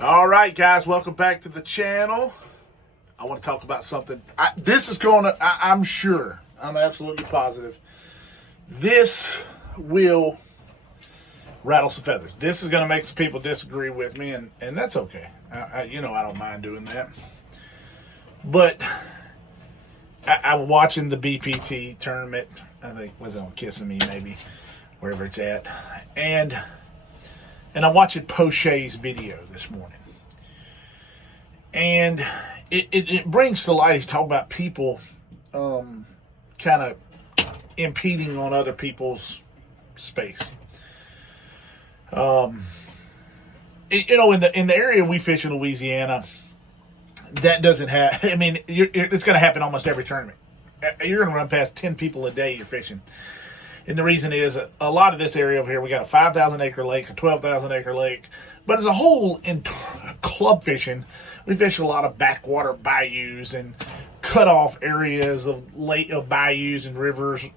All right, guys, welcome back to the channel. I want to talk about something. I'm sure, I'm absolutely positive, this will rattle some feathers. This is going to make some people disagree with me, and that's okay. I don't mind doing that. But I'm watching the BPT tournament. I think was it on Kissing Me, maybe, wherever it's at, and I'm watching Poche's video this morning. And it brings to light, he's talking about people kind of impeding on other people's space. In the area we fish in Louisiana, that doesn't have, it's going to happen almost every tournament. You're going to run past 10 people a day you're fishing. And the reason is a lot of this area over here, we got a 5,000 acre lake, a 12,000 acre lake. But as a whole, in club fishing, we fish a lot of backwater bayous and cutoff areas of bayous and rivers.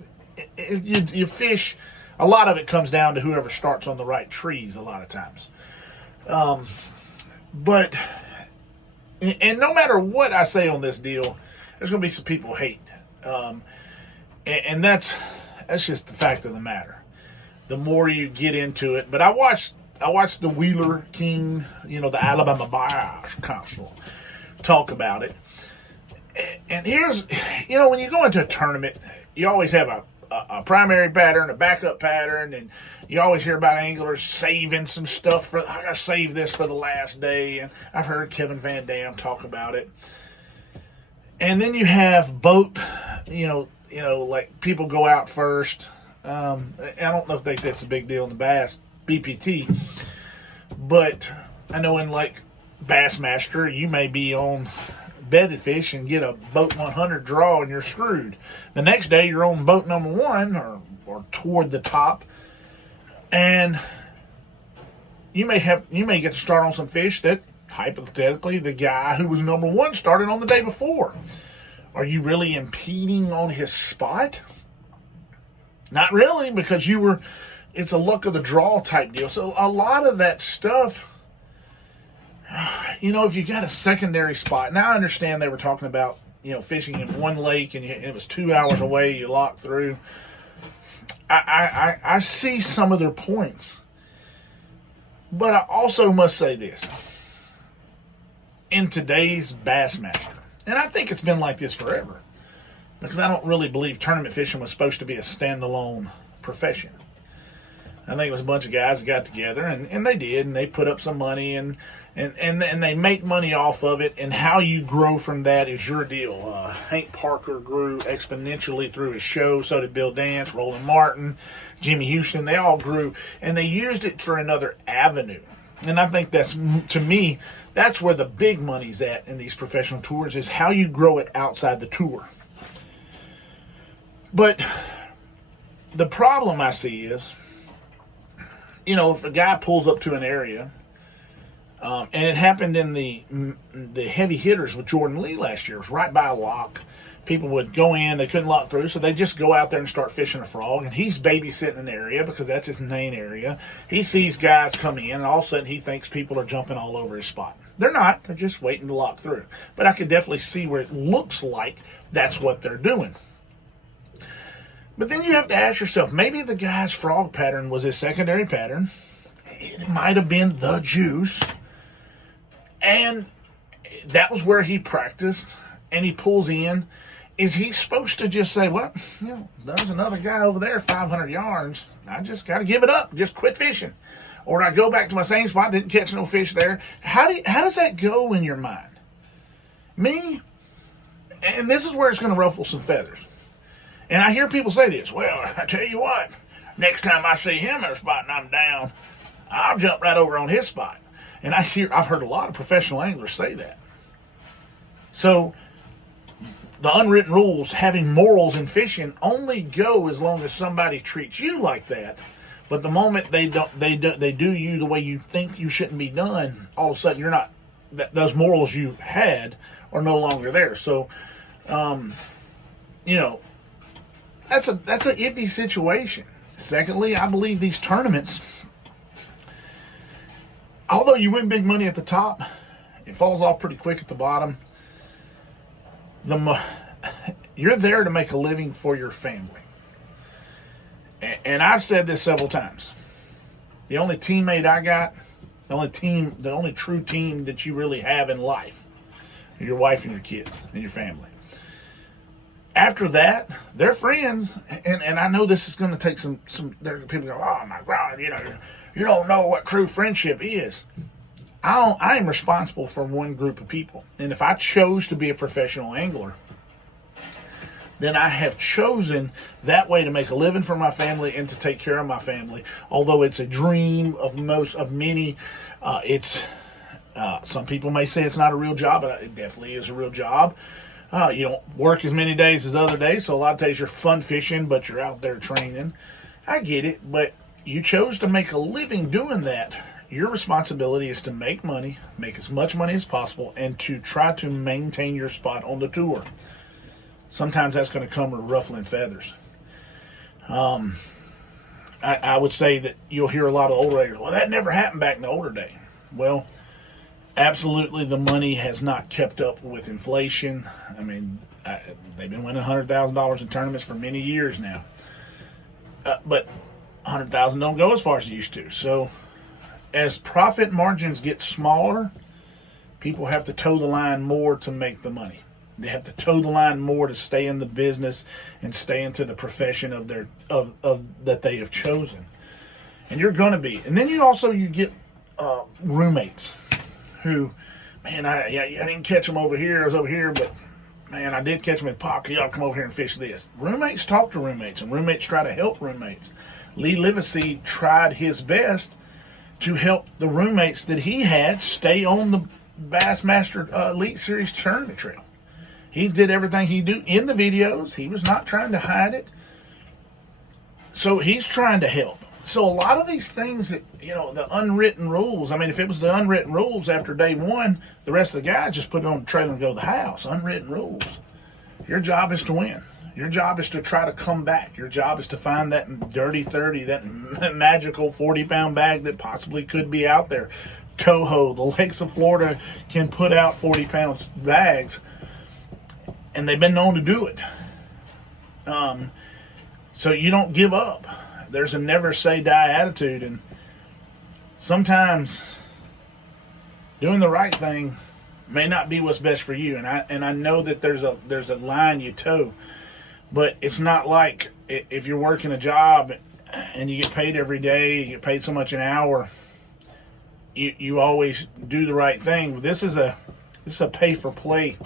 You fish, a lot of it comes down to whoever starts on the right trees a lot of times. But no matter what I say on this deal, there's going to be some people hate. And that's just the fact of the matter. The more you get into it, but I watched the Wheeler King, the Alabama Buyers Council, talk about it. And here's, when you go into a tournament, you always have a primary pattern, a backup pattern, and you always hear about anglers saving some stuff I gotta save this for the last day. And I've heard Kevin Van Dam talk about it. And then you have boat, like people go out first. I don't know if they think that's a big deal in the bass BPT, but I know in like Bassmaster, you may be on bedded fish and get a boat 100 draw and you're screwed. The next day you're on boat number 1 or toward the top, and you may get to start on some fish that hypothetically the guy who was number 1 started on the day before. Are you really impeding on his spot? Not really, because it's a luck of the draw type deal. So a lot of that stuff, if you got a secondary spot. Now I understand they were talking about, fishing in one lake and it was 2 hours away, you lock through. I see some of their points. But I also must say this. In today's Bassmaster, and I think it's been like this forever, because I don't really believe tournament fishing was supposed to be a standalone profession. I think it was a bunch of guys that got together, and they did, and they put up some money, and they make money off of it, and how you grow from that is your deal. Hank Parker grew exponentially through his show, so did Bill Dance, Roland Martin, Jimmy Houston. They all grew, and they used it for another avenue. And I think to me, that's where the big money's at in these professional tours, is how you grow it outside the tour. But the problem I see is, if a guy pulls up to an area, and it happened in the heavy hitters with Jordan Lee last year. It was right by a lock. People would go in, they couldn't lock through, so they just go out there and start fishing a frog. And he's babysitting an area because that's his main area. He sees guys coming in, and all of a sudden he thinks people are jumping all over his spot. They're not. They're just waiting to lock through. But I could definitely see where it looks like that's what they're doing. But then you have to ask yourself, maybe the guy's frog pattern was his secondary pattern. It might have been the juice. And that was where he practiced. And he pulls in. Is he supposed to just say, well, there's another guy over there 500 yards. I just got to give it up. Just quit fishing. Or I go back to my same spot, didn't catch no fish there. How does that go in your mind? Me, and this is where it's going to ruffle some feathers. And I hear people say this, well, I tell you what, next time I see him in a spot and I'm down, I'll jump right over on his spot. And I've heard a lot of professional anglers say that. So the unwritten rules, having morals in fishing, only go as long as somebody treats you like that. But the moment they do you the way you think you shouldn't be done, all of a sudden you're not. Those morals you had are no longer there. So, that's an iffy situation. Secondly, I believe these tournaments, although you win big money at the top, it falls off pretty quick at the bottom. You're there to make a living for your family. And I've said this several times. The only teammate I got, the only true team that you really have in life, are your wife and your kids and your family. After that, they're friends, and I know this is going to take some. There are people go, oh my God, you don't know what true friendship is. I am responsible for one group of people, and if I chose to be a professional angler, then I have chosen that way to make a living for my family and to take care of my family. Although it's a dream of many, some people may say it's not a real job, but it definitely is a real job. You don't work as many days as other days, so a lot of days you're fun fishing, but you're out there training. I get it, but you chose to make a living doing that. Your responsibility is to make money, make as much money as possible, and to try to maintain your spot on the tour. Sometimes that's going to come with ruffling feathers. I would say that you'll hear a lot of older anglers, well, that never happened back in the older day. Well, absolutely, the money has not kept up with inflation. I mean, they've been winning $100,000 in tournaments for many years now. But $100,000 don't go as far as it used to. So as profit margins get smaller, people have to toe the line more to make the money. They have to toe the line more to stay in the business and stay into the profession that they have chosen. And you're going to be. And then you get roommates who, man, I didn't catch them over here. I was over here, but man, I did catch them in pocket. Y'all come over here and fish this. Roommates talk to roommates, and roommates try to help roommates. Lee Livesey tried his best to help the roommates that he had stay on the Bassmaster Elite Series tournament trail. He did everything he do in the videos. He was not trying to hide it. So he's trying to help. So a lot of these things that, the unwritten rules, I mean, if it was the unwritten rules after day one, the rest of the guys just put it on the trailer and go to the house. Unwritten rules. Your job is to win. Your job is to try to come back. Your job is to find that dirty 30, that magical 40-pound bag that possibly could be out there. Coho, the lakes of Florida can put out 40-pound bags, and they've been known to do it. So you don't give up. There's a never say die attitude, and sometimes doing the right thing may not be what's best for you. And I know that there's a line you toe, but it's not like if you're working a job and you get paid every day, you get paid so much an hour, you always do the right thing. This is a pay for play,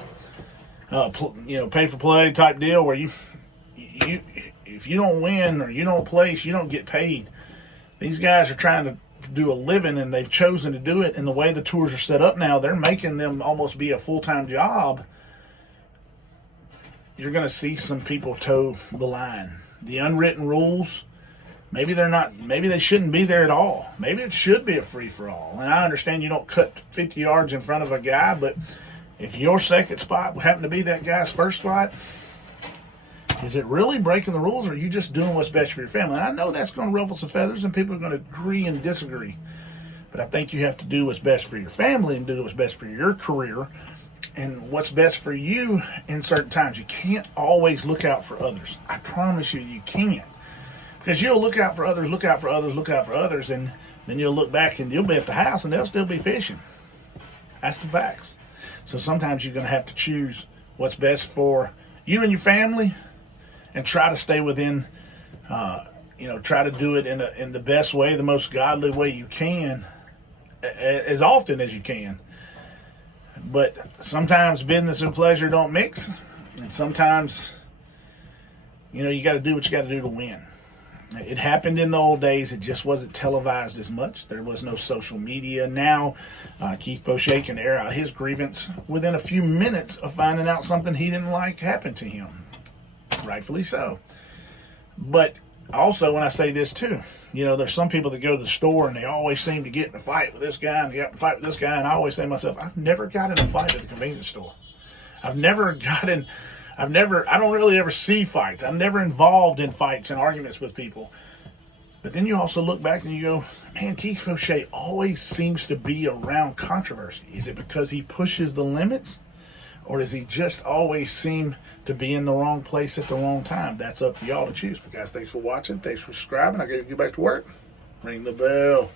pay for play type deal where you if you don't win or you don't place, you don't get paid. These guys are trying to do a living, and they've chosen to do it. And the way the tours are set up now, they're making them almost be a full-time job. You're going to see some people toe the line. The unwritten rules, maybe they shouldn't be there at all. Maybe it should be a free-for-all. And I understand you don't cut 50 yards in front of a guy, but if your second spot happened to be that guy's first spot, is it really breaking the rules, or are you just doing what's best for your family? And I know that's going to ruffle some feathers, and people are going to agree and disagree. But I think you have to do what's best for your family and do what's best for your career and what's best for you in certain times. You can't always look out for others. I promise you can't. Because you'll look out for others, and then you'll look back and you'll be at the house and they'll still be fishing. That's the facts. So sometimes you're going to have to choose what's best for you and your family, and try to stay within, try to do it in the best way, the most godly way you can, as often as you can. But sometimes business and pleasure don't mix, and sometimes, you got to do what you got to do to win. It happened in the old days. It just wasn't televised as much. There was no social media. Now, Keith Bochet can air out his grievance within a few minutes of finding out something he didn't like happened to him. Rightfully so. But also, when I say this too, there's some people that go to the store and they always seem to get in a fight with this guy and get in a fight with this guy. And I always say to myself, I've never got in a fight at a convenience store. I don't really ever see fights. I'm never involved in fights and arguments with people. But then you also look back and you go, man, Keith O'Shea always seems to be around controversy. Is it because he pushes the limits? Or does he just always seem to be in the wrong place at the wrong time? That's up to y'all to choose. But guys, thanks for watching. Thanks for subscribing. I got to get back to work. Ring the bell.